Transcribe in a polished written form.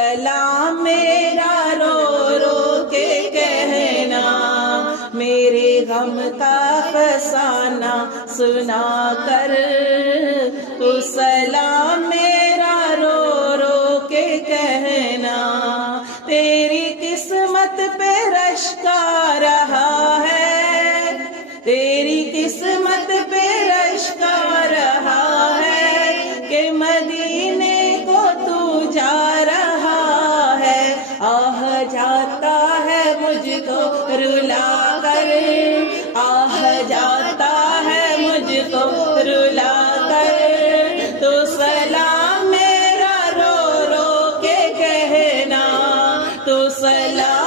سلام میرا رو رو کے کہنا، میرے غم کا فسانہ سنا کر، سلام میرا رو رو کے کہنا، تیری قسمت پہ رشک آ رہا ہے، تیری قسمت پہ رشک آ رہا ہے کہ مدینے کو تو جا رہا ہے، آہ جاتا ہے مجھ کو رلا کر، آہ جاتا ہے مجھ کو رلا کر، تو سلام میرا رو رو کے کہنا، تو سلام